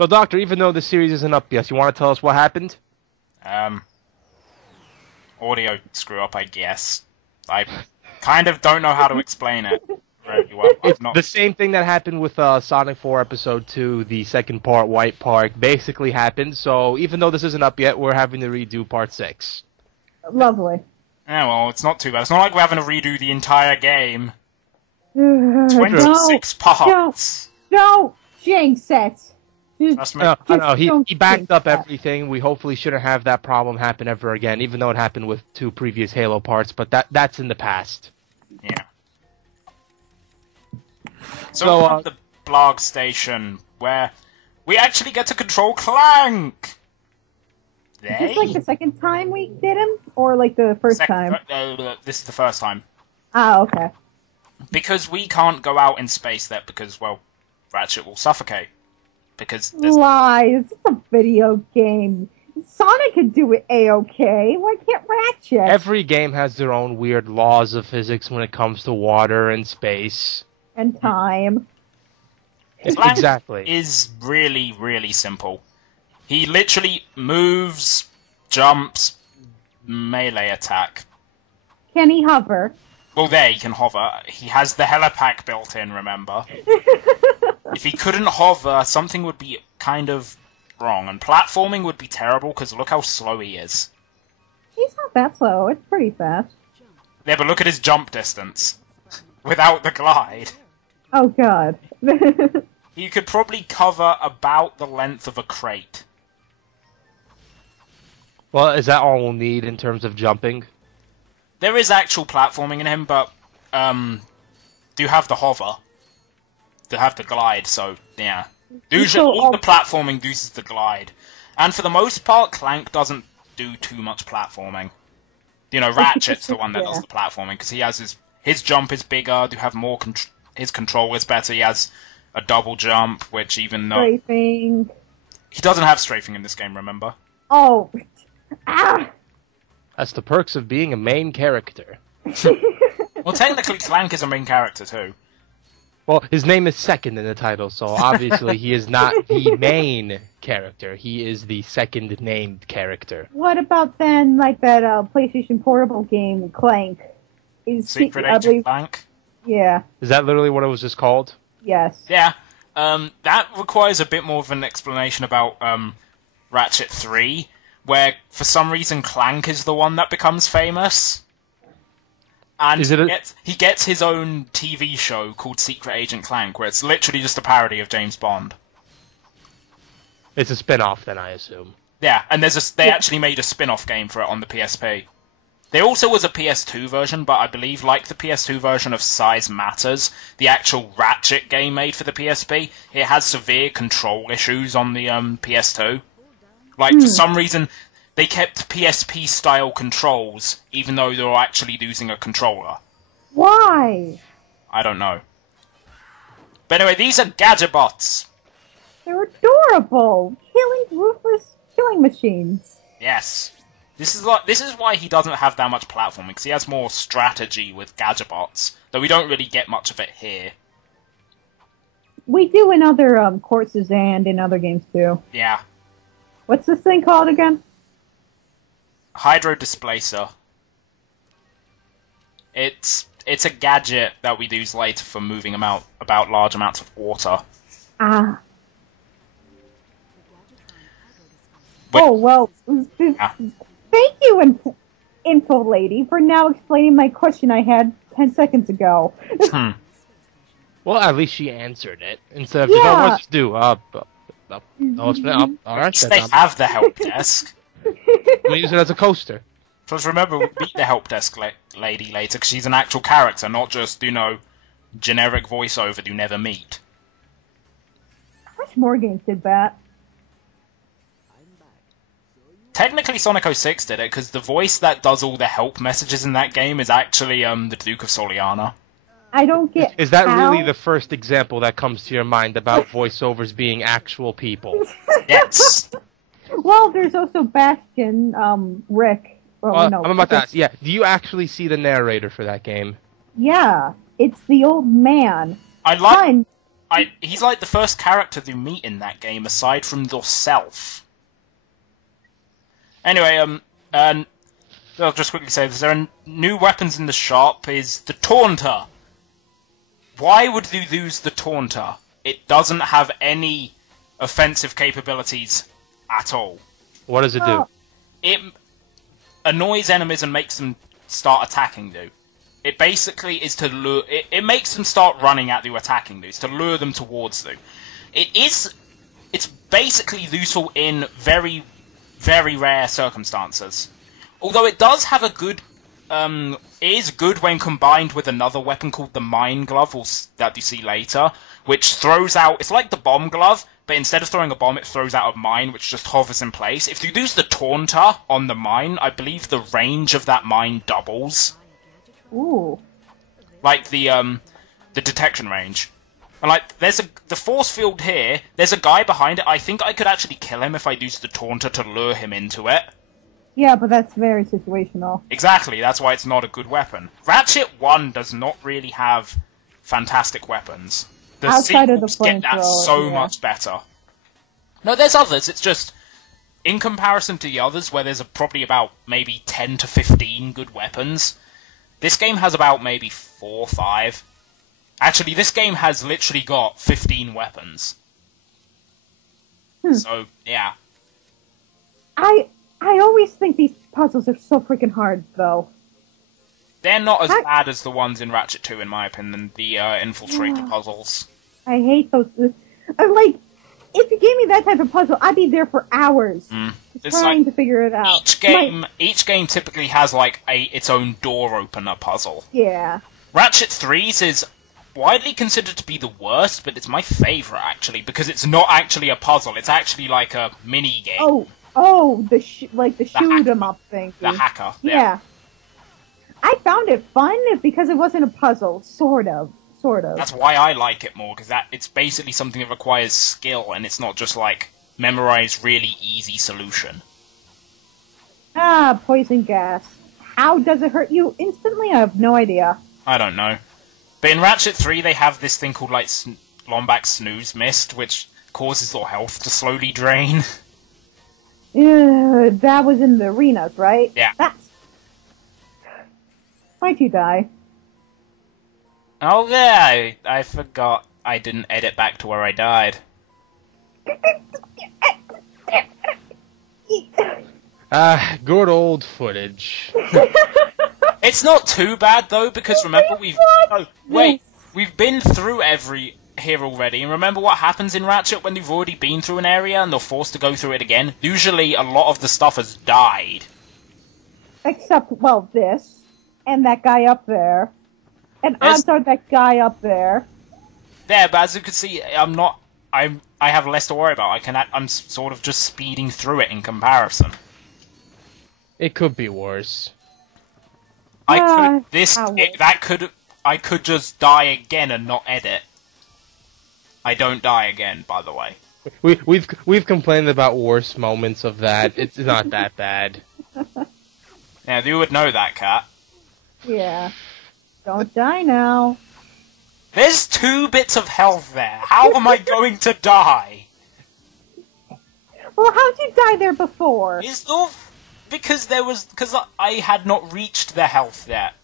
So, Doctor, even though the series isn't up yet, you want to tell us what happened? Audio screw up, I guess. I kind of don't know how to explain it very well. It's the same thing that happened with Sonic 4 Episode 2, the second part, White Park, basically happened. So, even though this isn't up yet, we're having to redo Part 6. Lovely. Yeah, well, it's not too bad. It's not like we're having to redo the entire game. Don't 26 parts. jinx it. Trust me. I know, he backed up everything. We hopefully shouldn't have that problem happen ever again, even though it happened with 2 previous Halo parts, but that's in the past. Yeah. So the blog station, where we actually get to control Clank! Is this like the second time we did him? Or like the first time? This is the first time. Ah, okay. Because we can't go out in space yet because, well, Ratchet will suffocate. Because Lies. It's a video game. Sonic could do it A-okay. Why can't Ratchet? Every game has their own weird laws of physics when it comes to water and space. And time. Clank Exactly. is really, really simple. He literally moves, jumps, melee attack. Can he hover? Well, there, he can hover. He has the helipack built in, remember? If he couldn't hover, something would be kind of wrong. And platforming would be terrible, because look how slow he is. He's not that slow. It's pretty fast. Yeah, but look at his jump distance. Without the glide. Oh, God. He could probably cover about the length of a crate. Well, is that all we'll need in terms of jumping? There is actual platforming in him, but do have the hover. Do have the glide, so yeah. Usually, all the platforming uses the glide. And for the most part, Clank doesn't do too much platforming. You know, Ratchet's the one that does the platforming, because he has his jump is bigger, do have more his control is better, he has a double jump, which even though... Strafing. He doesn't have strafing in this game, remember? Oh. Ah! That's the perks of being a main character. Well, technically, Clank is a main character, too. Well, his name is second in the title, so obviously he is not the main character. He is the second named character. What about then, like that PlayStation Portable game, Clank? Secret Agent Clank? Yeah. Is that literally what it was just called? Yes. Yeah. That requires a bit more of an explanation about Ratchet 3, where for some reason Clank is the one that becomes famous. And he gets his own TV show called Secret Agent Clank, where it's literally just a parody of James Bond. It's a spin-off, then, I assume. Yeah, and they actually made a spin-off game for it on the PSP. There also was a PS2 version, but I believe, like the PS2 version of Size Matters, the actual Ratchet game made for the PSP, it has severe control issues on the PS2. Like, for some reason, they kept PSP-style controls, even though they were actually using a controller. Why? I don't know. But anyway, these are Gadgetbots. They're adorable. Ruthless killing machines. Yes. This is why he doesn't have that much platforming, because he has more strategy with Gadgetbots, though we don't really get much of it here. We do in other courses and in other games, too. Yeah. What's this thing called again? Hydro Displacer. It's a gadget that we use later for moving about large amounts of water. Ah. Oh, well, thank you, Info Lady, for now explaining my question I had 10 seconds ago. Well, at least she answered it. Instead of just, oh, what's this do? They have the help desk. We use it as a coaster. Just remember, we beat the help desk lady later, because she's an actual character, not just, generic voiceover you never meet. I wish more games did that. Technically, Sonic 06 did it, because the voice that does all the help messages in that game is actually the Duke of Soliana. I don't get Is that really the first example that comes to your mind about voiceovers being actual people? Yes. Well, there's also Bastion, Rick. Well, no, I'm about to ask, yeah, do you actually see the narrator for that game? Yeah, it's the old man. I he's like the first character you meet in that game, aside from yourself. Anyway, and I'll just quickly say this: there are new weapons in the shop. Is the Taunter? Why would you use the Taunter? It doesn't have any offensive capabilities at all. What does it do? It annoys enemies and makes them start attacking you. It basically is to lure... It makes them start running at you, attacking you. It's to lure them towards you. It's basically useful in very, very rare circumstances. Although it does have a good... it is good when combined with another weapon called the Mine Glove, that you see later, which throws out... It's like the Bomb Glove, but instead of throwing a bomb, it throws out a mine, which just hovers in place. If you use the Taunter on the mine, I believe the range of that mine doubles. Ooh. Like the detection range. And like, there's the force field here, there's a guy behind it, I think I could actually kill him if I used the Taunter to lure him into it. Yeah, but that's very situational. Exactly, that's why it's not a good weapon. Ratchet 1 does not really have fantastic weapons. The Outside of the sequels get that flamethrower, so yeah. much better. No, there's others, it's just... In comparison to the others, where there's probably about maybe 10 to 15 good weapons, this game has about maybe 4 or 5. Actually, this game has literally got 15 weapons. So, yeah. I always think these puzzles are so freaking hard, though. They're not as bad as the ones in Ratchet 2, in my opinion, the infiltrator puzzles. I hate those. Like, if you gave me that type of puzzle, I'd be there for hours trying to figure it out. Each game typically has like its own door opener puzzle. Yeah. Ratchet 3's is widely considered to be the worst, but it's my favourite actually because it's not actually a puzzle. It's actually like a mini game. The shoot 'em up thing. The hacker. Yeah. I found it fun because it wasn't a puzzle, sort of. That's why I like it more, because it's basically something that requires skill, and it's not just like memorize really easy solution. Poison gas. How does it hurt you instantly? I have no idea. I don't know. But in Ratchet 3, they have this thing called like Lombax Snooze Mist, which causes your health to slowly drain. That was in the arenas, right? Yeah. Why'd you die? Oh yeah, I forgot. I didn't edit back to where I died. Good old footage. It's not too bad though, because remember we've been through here already, and remember what happens in Ratchet when you've already been through an area and they're forced to go through it again? Usually a lot of the stuff has died. Except, this, and that guy up there. And odds are that guy up there. Yeah, but as you can see, I have less to worry about. I'm sort of just speeding through it in comparison. It could be worse. I could just die again and not edit. I don't die again, by the way. We've complained about worse moments of that. It's not that bad. Yeah, you would know that, Kat. Yeah. Don't die now. There's 2 bits of health there. How am I going to die? Well, how'd you die there before? Because I had not reached the health yet.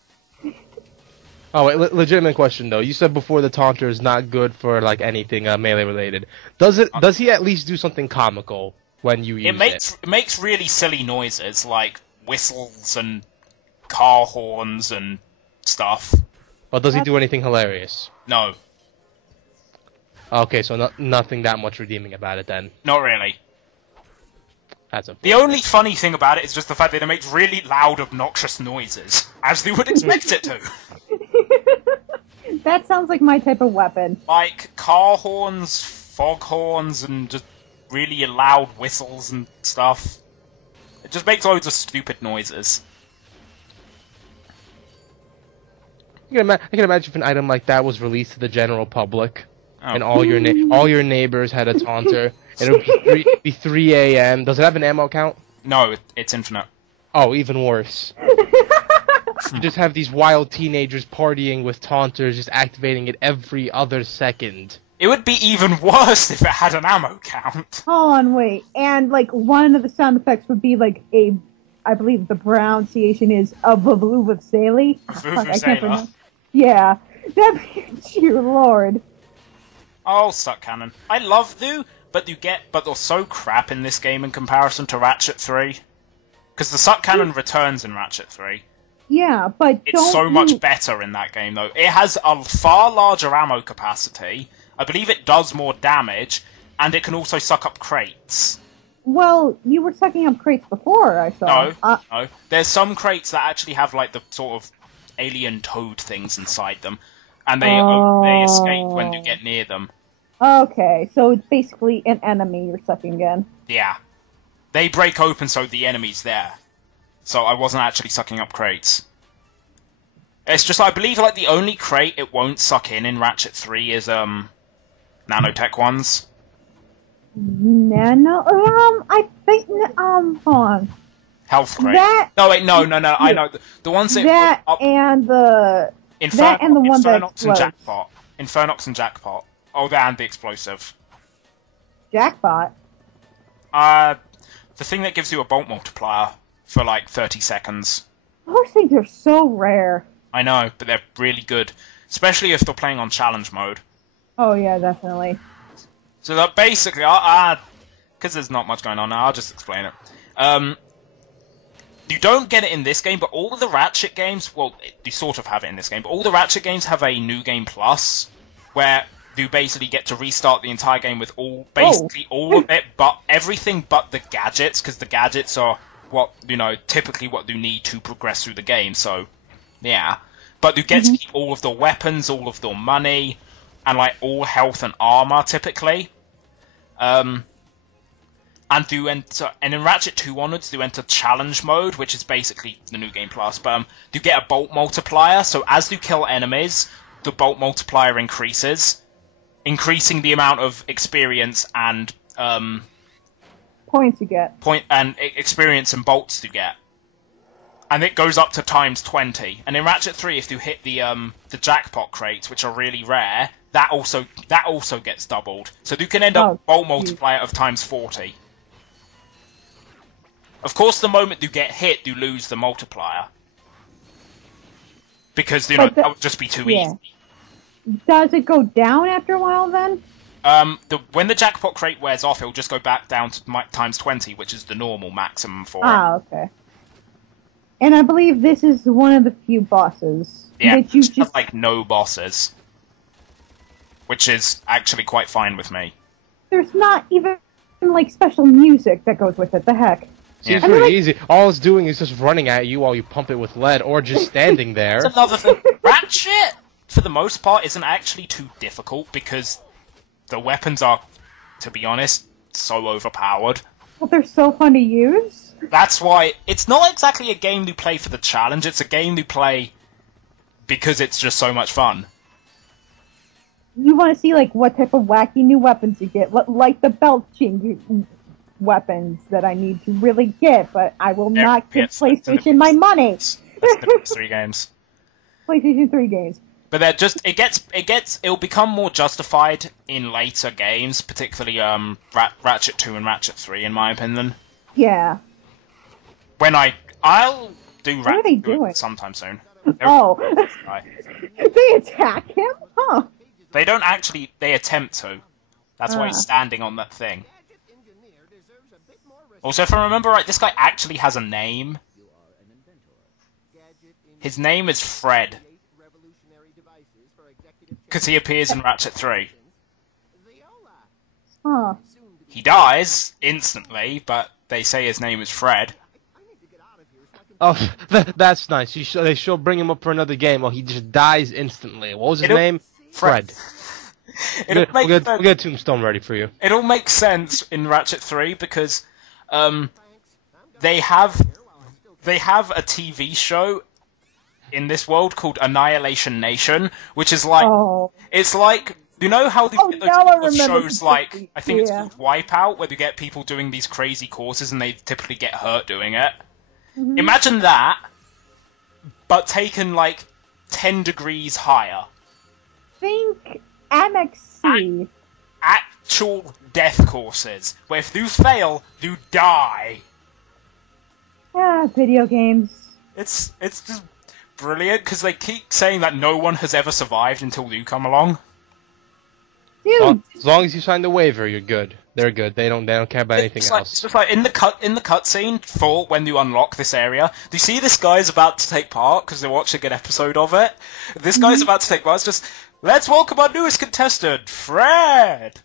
Oh, wait, legitimate question though. You said before the Taunter is not good for like anything melee related. Does he at least do something comical when you use it? It makes really silly noises like whistles and car horns and stuff. Or does he do anything hilarious? No. Okay, so nothing that much redeeming about it then. Not really. That's a. The only funny thing about it is just the fact that it makes really loud, obnoxious noises, as they would expect it to. That sounds like my type of weapon. Like car horns, fog horns, and just really loud whistles and stuff. It just makes loads of stupid noises. I can imagine if an item like that was released to the general public, and all your neighbors had a Taunter. It would be 3 a.m. Does it have an ammo count? No, it's infinite. Oh, even worse. You just have these wild teenagers partying with Taunters, just activating it every other second. It would be even worse if it had an ammo count. Hold on, wait. And, like, one of the sound effects would be, like, I believe the pronunciation is a vuvuzela. I can't pronounce. Yeah. That'd be, dear lord. Oh, suck cannon. I love Thu, but they're so crap in this game in comparison to Ratchet 3. Because the suck cannon returns in Ratchet 3. Yeah, but it's so much better in that game, though. It has a far larger ammo capacity. I believe it does more damage, and it can also suck up crates. Well, you were sucking up crates before, I saw. No. There's some crates that actually have, like, the sort of alien toad things inside them, and they escape when you get near them. Okay, so it's basically an enemy you're sucking in. Yeah. They break open so the enemy's there. So I wasn't actually sucking up crates. It's just, I believe, like, the only crate it won't suck in Ratchet 3 is, nanotech ones. I think, hold on. Health crate. No, I know. The ones that and the... Infernox and Jackpot. Infernox and Jackpot. Oh, and the explosive. Jackpot? The thing that gives you a bolt multiplier for, like, 30 seconds. Those things are so rare. I know, but they're really good. Especially if they're playing on challenge mode. Oh, yeah, definitely. So that basically, because there's not much going on now, I'll just explain it. You don't get it in this game, but all of the Ratchet games, well, you sort of have it in this game, but all the Ratchet games have a New Game Plus, where you basically get to restart the entire game with all of it, but everything but the gadgets, because the gadgets are typically what you need to progress through the game, so, yeah. But you get to keep all of the weapons, all of the money, and, like, all health and armor, typically. And in Ratchet 2 onwards, you enter challenge mode, which is basically the New Game Plus, but you get a bolt multiplier, so as you kill enemies, the bolt multiplier increases, increasing the amount of experience and points you get. Experience and bolts you get. And it goes up to times 20. And in Ratchet 3, if you hit the jackpot crates, which are really rare, that also gets doubled. So you can end up bolt multiplier of times 40. Of course, the moment you get hit, you lose the multiplier. Because, that would just be too easy. Does it go down after a while, then? When the jackpot crate wears off, it'll just go back down to times 20, which is the normal maximum for it. Okay. And I believe this is one of the few bosses. Yeah, that you just have, like, no bosses. Which is actually quite fine with me. There's not even, like, special music that goes with it. The heck? Seems pretty easy. All it's doing is just running at you while you pump it with lead, or just standing there. That's another thing. Ratchet, for the most part, isn't actually too difficult, because the weapons are, to be honest, so overpowered. But they're so fun to use. That's why it's not exactly a game you play for the challenge, it's a game you play because it's just so much fun. You want to see, like, what type of wacky new weapons you get, like the belching weapons that I need to really get, but I will not give PlayStation my money. That's the PS3 games. PlayStation 3 games. But they're just, it'll become more justified in later games, particularly Ratchet 2 and Ratchet 3, in my opinion. Yeah. When I'll do Ratchet 2 sometime soon. They attack him? Huh. They don't actually, they attempt to. That's why he's standing on that thing. Also, if I remember right, this guy actually has a name. His name is Fred. Because he appears in Ratchet 3. Huh. He dies instantly, but they say his name is Fred. Oh, that's nice. They should bring him up for another game. Oh, he just dies instantly. What was his name? Fred. We'll get a tombstone ready for you. It'll make sense in Ratchet 3 because they have a TV show in this world called Annihilation Nation, which is like it's like, you know how they get those shows like, I think it's called Wipeout, where you get people doing these crazy courses and they typically get hurt doing it. Mm-hmm. Imagine that, but taken like 10 degrees higher. Think Annex see. Actual death courses, where if you fail, you die. Yeah, video games. It's just brilliant, because they keep saying that no one has ever survived until you come along. Dude. As long as you sign the waiver, you're good. They're good. They don't care about anything else. It's just like in the cutscene for when you unlock this area. Do you see this guy's about to take part because they're watching an episode of it? This guy's about to take part. It's just, let's welcome our newest contestant, Fred.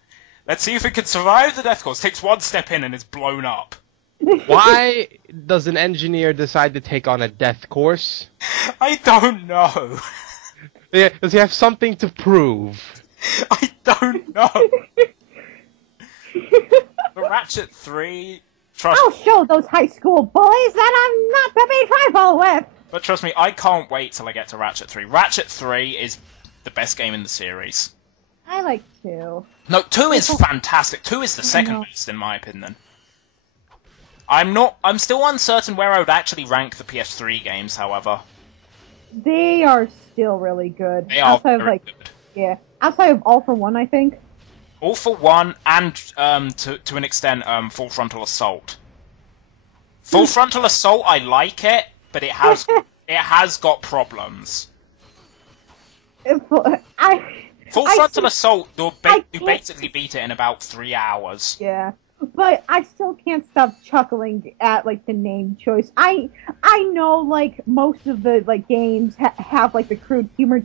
Let's see if he can survive the death course. Takes one step in and is blown up. Why does an engineer decide to take on a death course? I don't know. Yeah, does he have something to prove? I don't know. But Ratchet 3, I'll show those high school bullies that I'm not to be trifled with. But trust me, I can't wait till I get to Ratchet 3. Ratchet 3 is the best game in the series. I like 2. No, 2 is fantastic. 2 is the second best, in my opinion. I'm still uncertain where I would actually rank the PS3 games, however. They are still really good. They are very good. Yeah. Outside of All for One, I think. All for One, and to an extent, Full Frontal Assault. Full Frontal Assault, I like it, but it has got problems. Full Frontal Assault, you basically beat it in about 3 hours. Yeah, but I still can't stop chuckling at like the name choice. I know like most of the like games have like the crude humor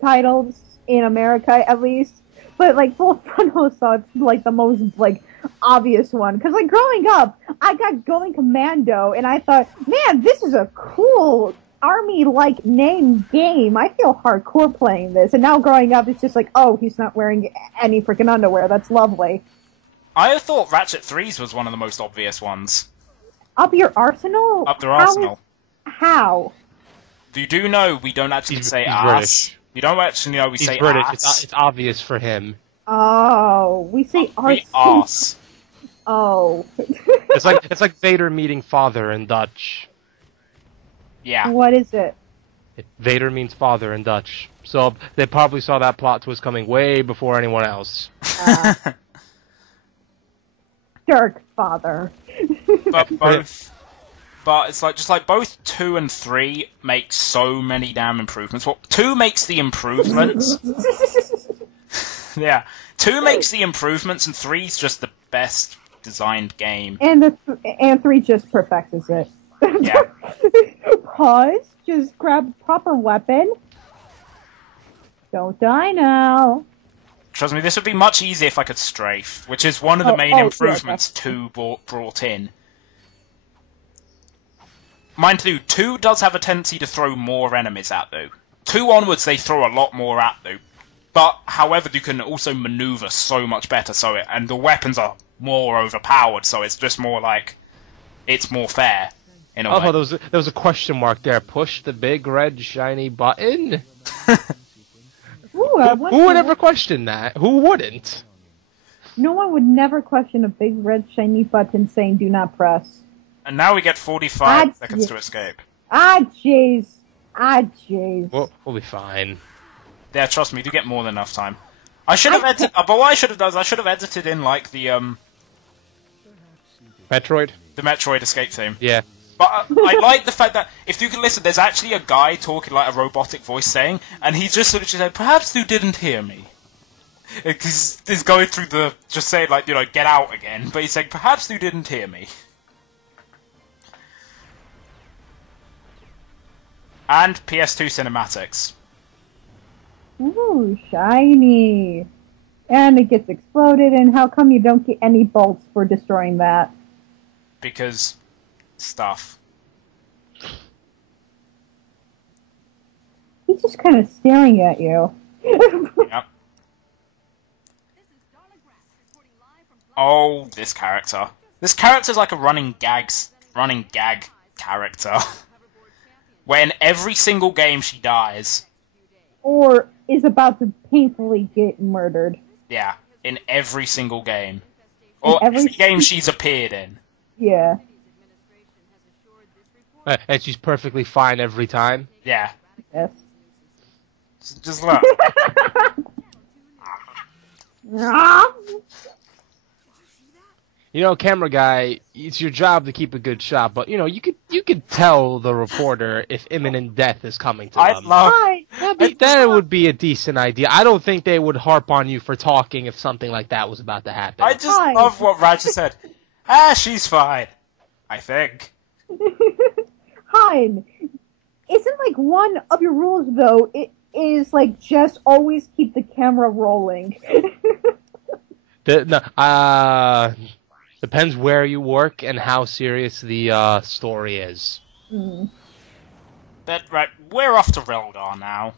titles in America at least. But, like, Full Frontal Assault's, like, the most, like, obvious one. Because, like, growing up, I got Going Commando, and I thought, man, this is a cool Army-like name game. I feel hardcore playing this. And now growing up, it's just like, oh, he's not wearing any freaking underwear. That's lovely. I thought Ratchet 3's was one of the most obvious ones. Up your arsenal? Up their arsenal. How? You do know we don't actually say he's ass. British. You don't actually know we He's say British. ass. It's obvious for him. Oh, we say arse. Oh. It's like Vader meeting father in Dutch. Yeah. What is it? Vader means father in Dutch. So they probably saw that plot twist coming way before anyone else. Dark father. But it's like just like both 2 and 3 make so many damn improvements. Well, 2 makes the improvements. Yeah, 2 makes the improvements, and 3's just the best designed game. And 3 just perfects it. Yeah. Pause. Just grab proper weapon. Don't die now. Trust me, this would be much easier if I could strafe, which is one of the main improvements 2 brought in. Mind you, 2 does have a tendency to throw more enemies at you. 2 onwards, they throw a lot more at you. But, however, you can also maneuver so much better, and the weapons are more overpowered, so it's just more like, it's more fair, in a way. Oh, there was a question mark there. Push the big red shiny button? Ooh, who would ever question that? Who wouldn't? No one would never question a big red shiny button saying do not press. And now we get 45 seconds to escape. Jeez. Jeez. We'll be fine. Yeah, trust me, you do get more than enough time. I should have edited. But what I should have done is I should have edited in like the Metroid. The Metroid escape theme. Yeah. But I like the fact that if you can listen, there's actually a guy talking like a robotic voice saying, and he just sort of said, "Perhaps you didn't hear me." He's going through just saying like, get out again, but he's saying, "Perhaps you didn't hear me." And PS2 cinematics. Ooh, shiny. And it gets exploded, and how come you don't get any bolts for destroying that? Because stuff. He's just kind of staring at you. Yep. Oh, this character. This character's like a running gag character. When every single game she dies. Or is about to painfully get murdered. Yeah, in every single game. Or every game she's appeared in. Yeah. And she's perfectly fine every time? Yeah. Yes. Just look. You know, camera guy, it's your job to keep a good shot, but you know, you could tell the reporter if imminent death is coming to them. That would be a decent idea. I don't think they would harp on you for talking if something like that was about to happen. I just love what Ratchet said. She's fine. I think. Hein, isn't like one of your rules though? It is like just always keep the camera rolling. Depends where you work and how serious the story is. But right, we're off to Relgar now.